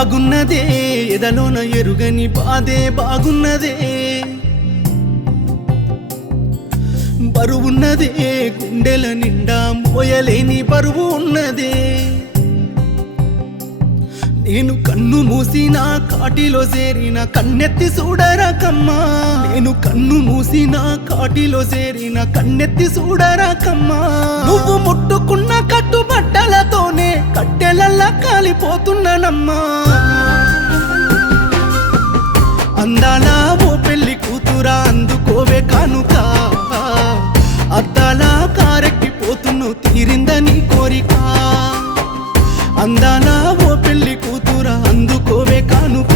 బాగున్నదే ఎదలోన ఎరుగని బాధే బాగున్నదే బరువున్నదే గుండెల నిండా మోయలేని బరువు ఉన్నదే నేను కన్ను మూసిన కాటిలో చేరిన కన్నెత్తి చూడరాకమ్మా నేను కన్ను మూసిన కాటిలో చేరిన కన్నెత్తి చూడరాకమ్మా నువ్వు ముట్టుకున్న కట్టుబట్టలతోనే కట్టెలల్లా కాలిపోతున్నానమ్మా అందాల ఓ పెళ్లి కూతురా అందుకోవే కానుక అద్దాల కారెక్కిపోతున్నావు తీరిందని కోరిక అందాల ఓ పెళ్లి కూతురా అందుకోవే కానుక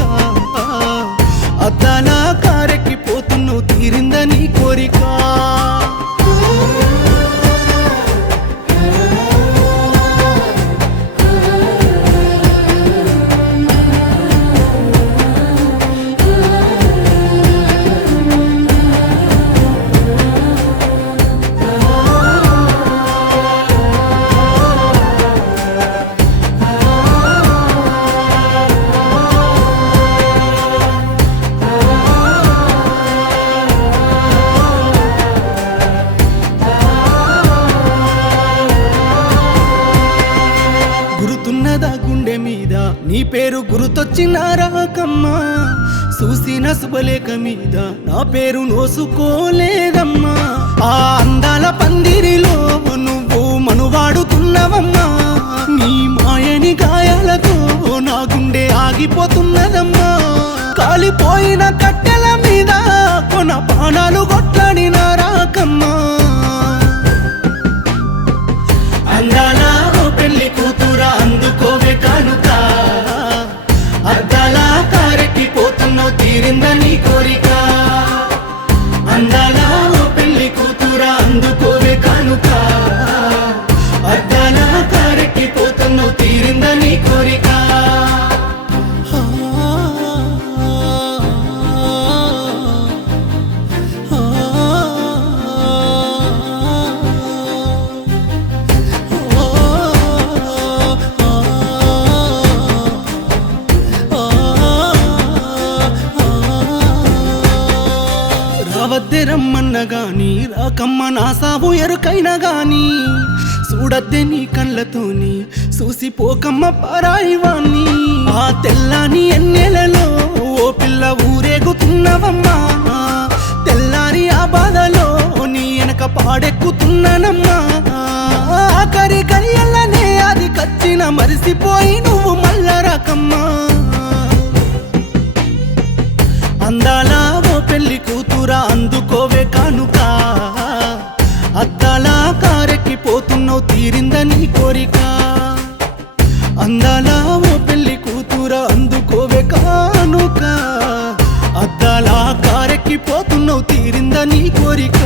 అద్దాల కారెక్కిపోతున్నావు తీరిందని కోరిక గురుతున్నదా గుండె మీద నీ పేరు గుర్తొచ్చిన రాకమ్మా చూసిన శుభలేఖ మీద నా పేరు నోసుకోలేదమ్మా ఆ అందాల పందిరిలో నువ్వు మనువాడుతున్నవమ్మా నీ మాయని గాయాలతో నా గుండె ఆగిపోతున్నదమ్మా కాలిపోయిన కట్టెల మీద కొన పానాలు కొట్లాడిన రాకమ్మా అందాల ఓ పెళ్లి కూతురా అందుకోవే కానుక అద్దాల కారెక్కిపోతున్నావు తీరిందని కోరిక అందాల ఓ పెళ్లి కూతురా అందుకోవే కానుక అద్దాల కారెక్కిపోతున్నావు తీరిందని కోరిక రావద్దే రమ్మన్న గాని రాకమ్మ నా సాబు ఎరుకైనా గాని చూడద్దే నీ కళ్ళతోని చూసిపోకమ్మ పరాయివాణ్ణి ఆ తెల్లాని ఎన్నెలలో ఓ పిల్ల ఊరేగుతున్నవమ్మా తెల్లారి ఆ బాధలో నీ వెనక పాడెక్కుతున్నానమ్మా ఆఖరి కరియల్లనే అది కచ్చిన మరిసిపోయి నువ్వు మల్ల రాకమ్మా అందాల ఓ పెళ్లి కూతురా అందుకోవే కానుక అద్దాల కారెక్కిపోతున్నావు తీరిందని కోరిక అందాల ఓ పెళ్లి కూతురా అందుకోవే కానుక అద్దాల కారెక్కిపోతున్నావు తీరిందని కోరిక